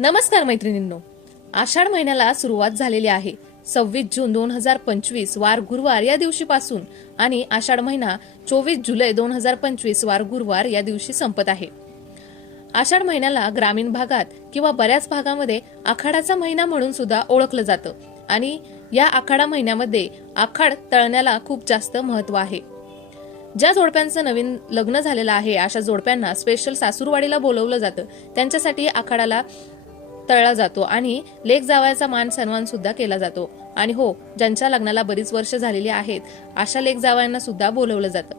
नमस्कार मैत्रिणींनो. आषाढ महिन्याला सुरुवात झालेली आहे. सव्वीस जून दोन हजार पंचवीस वार गुरुवार या दिवशीपासून आणि आषाढ महिना चोवीस जुलै दोन हजार पंचवीस वार गुरुवार या दिवशी संपत आहे. आषाढ महिन्याला ग्रामीण भागात किंवा बऱ्याच भागामध्ये आखाडाचा महिना म्हणून सुद्धा ओळखलं जातं आणि या आखाडा महिन्यामध्ये आखाड तळण्याला खूप जास्त महत्त्व आहे. ज्या जोडप्यांचं नवीन लग्न झालेलं आहे अशा जोडप्यांना स्पेशल सासूरवाडीला बोलवलं जातं. त्यांच्यासाठी आखाडाला तळला जातो आणि लेख जावयाचा मान सन्मान सुद्धा केला जातो. आणि हो ज्यांच्या लग्नाला बरीच वर्ष झालेली आहेत अशा लेख जावयांना सुद्धा बोलवलं जातं.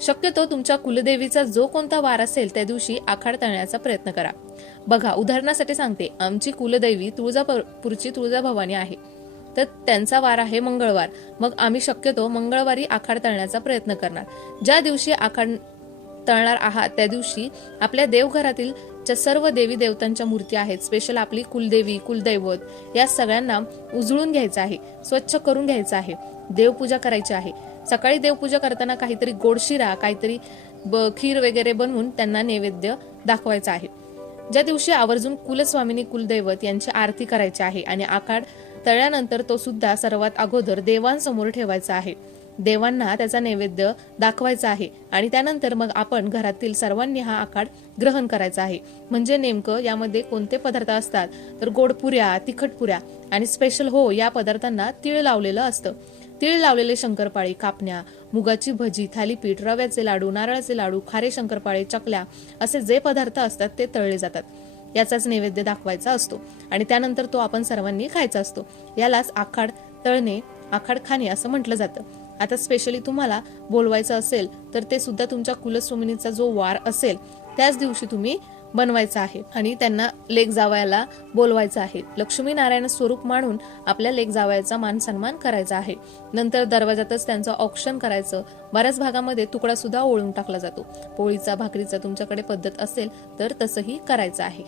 शक्यतो तुमच्या कुलदेवीचा जो कोणता वार असेल त्या दिवशी आखाड तळण्याचा प्रयत्न करा. बघा उदाहरणासाठी सांगते आमची कुलदैवी तुळजापूरची तुळजाभवानी आहे. तर त्यांचा वार आहे मंगळवार. मग आम्ही शक्यतो मंगळवारी आखाड तळण्याचा प्रयत्न करणार. ज्या दिवशी आखाड तळणार आहात. त्या दिवशी आपल्या देवघरातील ज्या सर्व देवी देवतांच्या मूर्ती आहेत. स्पेशल आपली कुलदेवी कुलदैवत या सगळ्यांना उजळून घ्यायचं आहे. स्वच्छ करून घ्यायचं आहे. देवपूजा करायची आहे. सकाळी देवपूजा करताना काहीतरी गोडशिरा काहीतरी खीर वगैरे बनवून त्यांना नैवेद्य दाखवायचा आहे. ज्या दिवशी आवर्जून कुलस्वामिनी कुलदैवत यांची आरती करायची आहे आणि आखाड तळल्यानंतर तो सुद्धा सर्वात अगोदर देवांसमोर ठेवायचा आहे. देवांना त्याचा नैवेद्य दाखवायचा आहे. आणि त्यानंतर मग आपण घरातील सर्वांनी हा आखाड ग्रहण करायचा आहे. म्हणजे नेमकं यामध्ये कोणते पदार्थ असतात? तर गोड पुऱ्या तिखट पुऱ्या आणि स्पेशल हो या पदार्थांना तीळ लावलेलं असतं. तीळ लावलेले शंकरपाळी कापण्या मुगाची भजी थालीपीठ रव्याचे लाडू नारळाचे लाडू खारे शंकरपाळे चकल्या असे जे पदार्थ असतात ते तळले जातात. याचाच नैवेद्य दाखवायचा असतो. आणि त्यानंतर तो आपण सर्वांनी खायचा असतो. यालाच आखाड तळणे आखाड खाणे असं म्हटलं जातं. आता स्पेशली तुम्हाला बोलवायचं असेल तर ते सुद्धा तुमच्या कुलस्वामिनीचा जो वार असेल त्याच दिवशी तुम्ही बनवायचं आहे. आणि त्यांना लेख जावयाला बोलवायचं आहे. लक्ष्मी नारायण स्वरूप मानून आपल्या लेख जावयाचा मान सन्मान करायचा आहे. नंतर दरवाजातच त्यांचं ऑप्शन करायचं. बऱ्याच भागामध्ये तुकडा सुद्धा ओळून टाकला जातो. पोळीचा भाकरीचा तुमच्याकडे पद्धत असेल तर तसंही करायचं आहे.